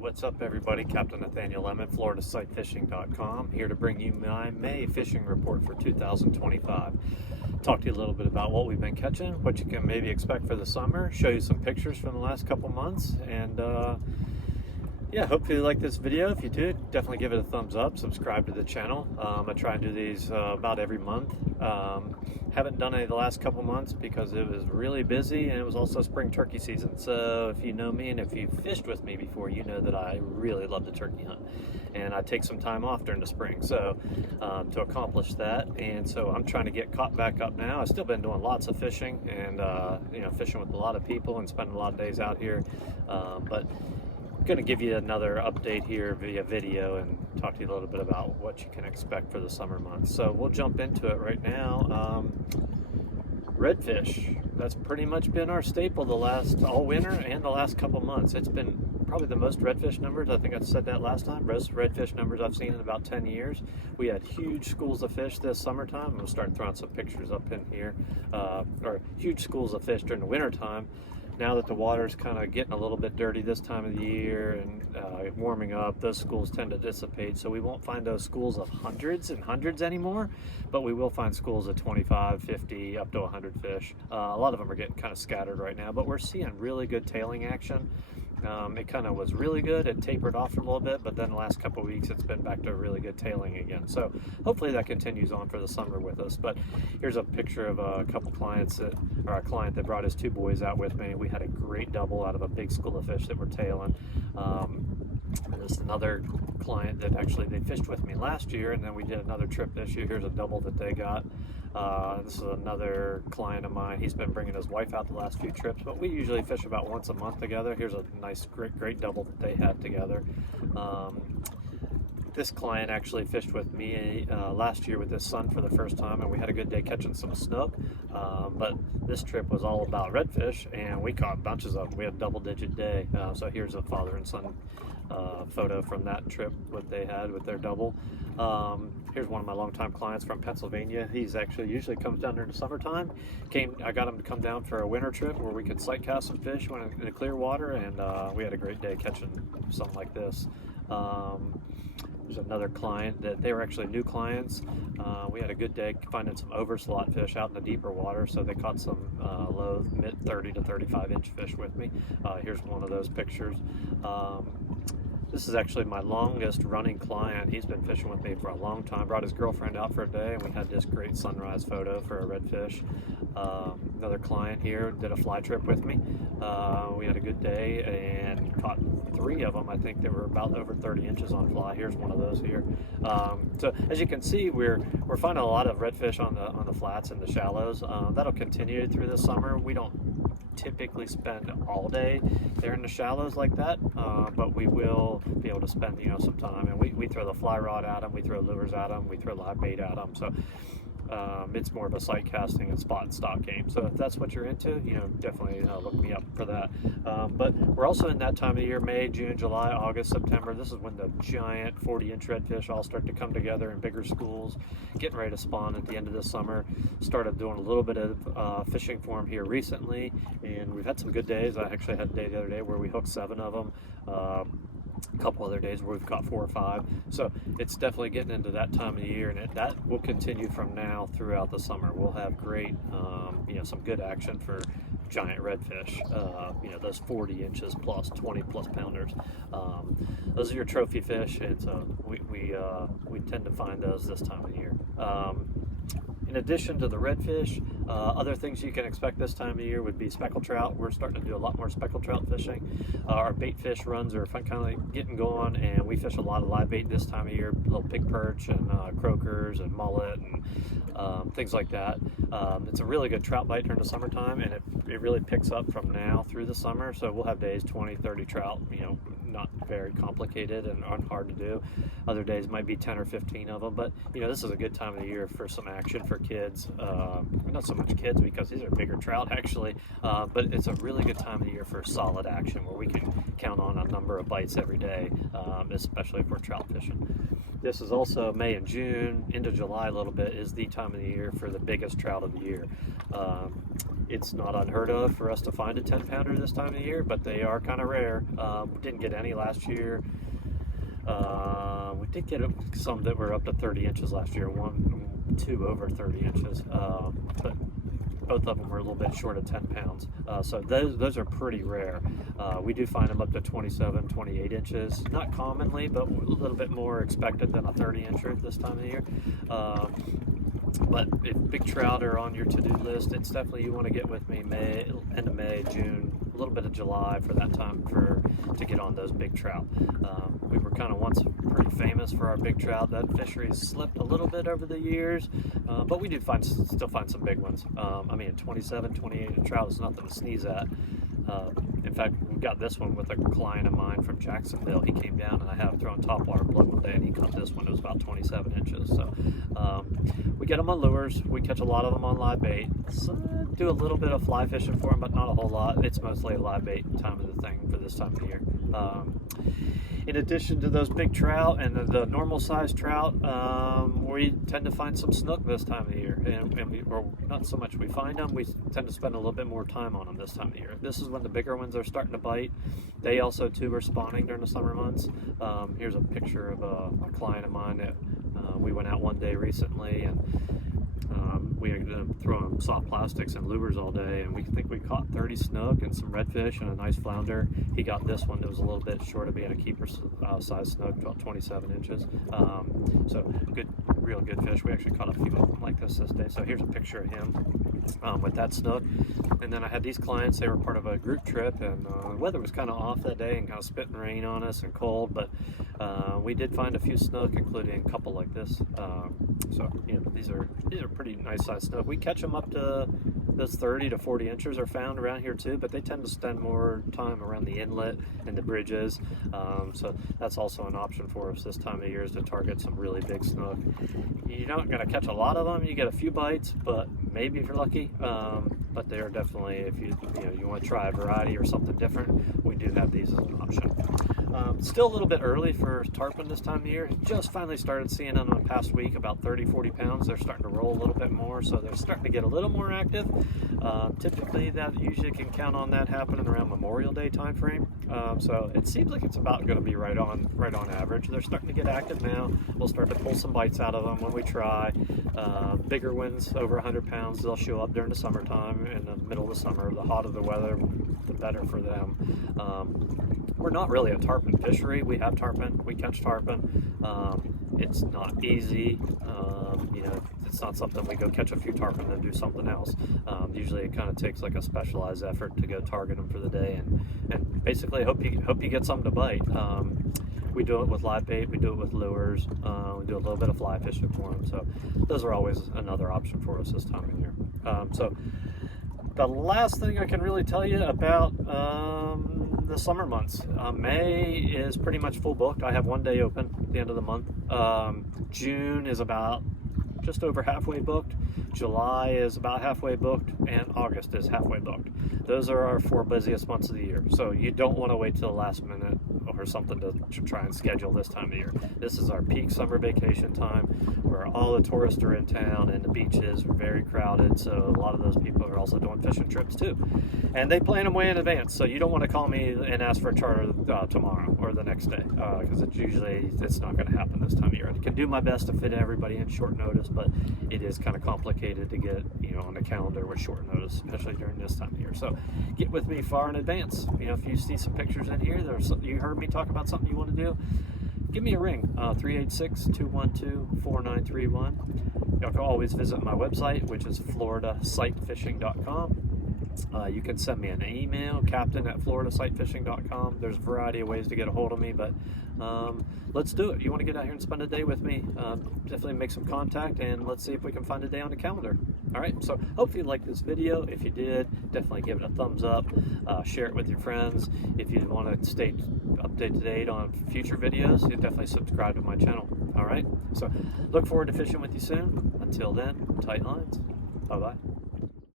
What's up everybody? Captain Nathaniel Lemmon, FloridaSightFishing.com, here to bring you my May fishing report for 2025. Talk to you a little bit about what we've been catching, what you can maybe expect for the summer, show you some pictures from the last couple months, and yeah, hopefully you like this video. If you do, definitely give it a thumbs up, subscribe to the channel. I try and do these about every month. Haven't done any the last couple months because it was really busy and it was also spring turkey season. So if you know me and if you've fished with me before, you know that I really love the turkey hunt. And I take some time off during the spring so to accomplish that. And so I'm trying to get caught back up now. I've still been doing lots of fishing and fishing with a lot of people and spending a lot of days out here. But going to give you another update here via video and talk to you a little bit about what you can expect for the summer months. So we'll jump into it right now. Redfish, that's pretty much been our staple the last all winter and the last couple months. It's been probably the most redfish numbers. I think I said that last time. Most redfish numbers I've seen in about 10 years. We had huge schools of fish this summertime. We'll start throwing some pictures up in here. Or huge schools of fish during the winter time. Now that the water's kind of getting a little bit dirty this time of the year and warming up, those schools tend to dissipate. So we won't find those schools of hundreds and hundreds anymore, but we will find schools of 25, 50, up to 100 fish. A lot of them are getting kind of scattered right now, but we're seeing really good tailing action. It kind of was really good. It tapered off a little bit, but then the last couple of weeks it's been back to really good tailing again. So hopefully that continues on for the summer with us. But here's a picture of a couple clients a client that brought his two boys out with me. We had a great double out of a big school of fish that were tailing. There's another client that actually they fished with me last year, and then we did another trip this year. Here's a double that they got. This is another client of mine. He's been bringing his wife out the last few trips, but we usually fish about once a month together. Here's a nice, great double that they had together. This client actually fished with me last year with his son for the first time, and we had a good day catching some snook. But this trip was all about redfish, and we caught bunches of them. We had a double-digit day. So here's a father and son photo from that trip, what they had with their double. Here's one of my longtime clients from Pennsylvania. He's actually usually comes down during the summertime. I got him to come down for a winter trip where we could sight cast some fish when in the clear water, and we had a great day catching something like this. There's another client that they were actually new clients. We had a good day finding some overslot fish out in the deeper water, so they caught some low mid 30 to 35 inch fish with me. Here's one of those pictures. This is actually my longest running client. He's been fishing with me for a long time. Brought his girlfriend out for a day, and we had this great sunrise photo for a redfish. Another client here did a fly trip with me. We had a good day and caught 3 of them. I think they were about over 30 inches on fly. Here's one of those here. So as you can see, we're finding a lot of redfish on the flats and the shallows. That'll continue through the summer. We don't typically spend all day there in the shallows like that, but we will be able to spend some time, and we throw the fly rod at them, we throw lures at them, we throw live bait at them. So it's more of a sight casting and spot and stock game. So if that's what you're into, definitely look me up for that. But we're also in that time of the year: May, June, July, August, September. This is when the giant 40-inch redfish all start to come together in bigger schools, getting ready to spawn at the end of the summer. Started doing a little bit of fishing for them here recently, and we've had some good days. I actually had a day the other day where we hooked 7 of them. A couple other days where we've caught 4 or 5. So it's definitely getting into that time of the year, and that will continue from now throughout the summer. We'll have great, some good action for giant redfish. Those 40 inches plus, 20 plus pounders. Those are your trophy fish, and so we tend to find those this time of the year. In addition to the redfish, other things you can expect this time of year would be speckled trout. We're starting to do a lot more speckled trout fishing. Our bait fish runs are kind of like getting going, and we fish a lot of live bait this time of year, little pig perch and croakers and mullet and things like that. It's a really good trout bite during the summertime, and it really picks up from now through the summer. So we'll have days 20, 30 trout, not very complicated and aren't hard to do. Other days might be 10 or 15 of them, but this is a good time of the year for some action for kids. Not so much kids because these are bigger trout actually, but it's a really good time of the year for solid action where we can count on a number of bites every day, especially if we're trout fishing. This is also May and June into July a little bit is the time of the year for the biggest trout of the year. It's not unheard of for us to find a 10-pounder this time of year, but they are kind of rare. We didn't get any last year. We did get some that were up to 30 inches last year, two over 30 inches, but both of them were a little bit short of 10 pounds. So those are pretty rare. We do find them up to 27, 28 inches. Not commonly, but a little bit more expected than a 30 incher this time of the year. But if big trout are on your to-do list, it's definitely, you want to get with me end of May, June, a little bit of July for that time to get on those big trout. We were kind of once pretty famous for our big trout. That fishery has slipped a little bit over the years, but we do still find some big ones. I mean, 27, 28 inch trout is nothing to sneeze at. In fact, we got this one with a client of mine from Jacksonville. He came down and I had him throwing topwater plug one day, and he caught this one. It was about 27 inches. So we get them on lures. We catch a lot of them on live bait. So, do a little bit of fly fishing for them, but not a whole lot. It's mostly a live bait time of the thing for this time of the year. In addition to those big trout and the normal sized trout, we tend to find some snook this time of the year, or not so much we find them, we tend to spend a little bit more time on them this time of the year. This is when the bigger ones are starting to bite. They also too are spawning during the summer months. Here's a picture of a client of mine that we went out one day recently, and we ended up throwing soft plastics and lures all day, and we think we caught 30 snook and some redfish and a nice flounder. He got this one that was a little bit short of being a keeper size snook, about 27 inches. So good, real good fish. We actually caught a few of them like this day. So here's a picture of him with that snook. And then I had these clients, they were part of a group trip, and the weather was kind of off that day and kind of spitting rain on us and cold, but we did find a few snook, including a couple like this. So you know, these are pretty nice sized snook. We catch them up to those 30 to 40 inches are found around here too, but they tend to spend more time around the inlet and the bridges. So that's also an option for us this time of year, is to target some really big snook. You're not going to catch a lot of them. You get a few bites, but maybe if you're lucky. But they are definitely, if you want to try a variety or something different, we do have these as an option. Still a little bit early for tarpon this time of year. Just finally started seeing them in the past week, about 30, 40 pounds. They're starting to roll a little bit more, so they're starting to get a little more active. Typically, that usually can count on that happening around Memorial Day time frame. So it seems like it's about going to be right on average. They're starting to get active now. We'll start to pull some bites out of them when we try. Bigger ones over 100 pounds, they'll show up during the summertime, in the middle of the summer. The hotter the weather, the better for them. We're not really a tarpon fishery. We have tarpon, we catch tarpon. It's not easy. It's not something we go catch a few tarpon and do something else. Usually it kind of takes like a specialized effort to go target them for the day, and basically hope you get something to bite. We do it with live bait, we do it with lures, we do a little bit of fly fishing for them. So those are always another option for us this time of year. So the last thing I can really tell you about the summer months. May is pretty much full booked. I have one day open at the end of the month. June is about just over halfway booked. July is about halfway booked, and August is halfway booked. Those are our 4 busiest months of the year. So you don't want to wait till the last minute or something to try and schedule this time of year. This is our peak summer vacation time, where all the tourists are in town and the beaches are very crowded. So a lot of those people are also doing fishing trips too, and they plan them way in advance. So you don't want to call me and ask for a charter tomorrow or the next day, because it's not going to happen this time of year. I can do my best to fit everybody in short notice, but it is kind of complicated to get on the calendar with short notice, especially during this time of year. So get with me far in advance. If you see some pictures in here, you heard me talk about something you want to do, give me a ring, 386-212-4931. You can always visit my website, which is floridasightfishing.com. You can send me an email, captain@floridasightfishing.com. There's a variety of ways to get a hold of me, but let's do it. You want to get out here and spend a day with me, definitely make some contact, and let's see if we can find a day on the calendar. All right, so hope you liked this video. If you did, definitely give it a thumbs up, share it with your friends. If you want to stay up to date on future videos, you definitely subscribe to my channel. All right, so look forward to fishing with you soon. Until then, tight lines. Bye-bye.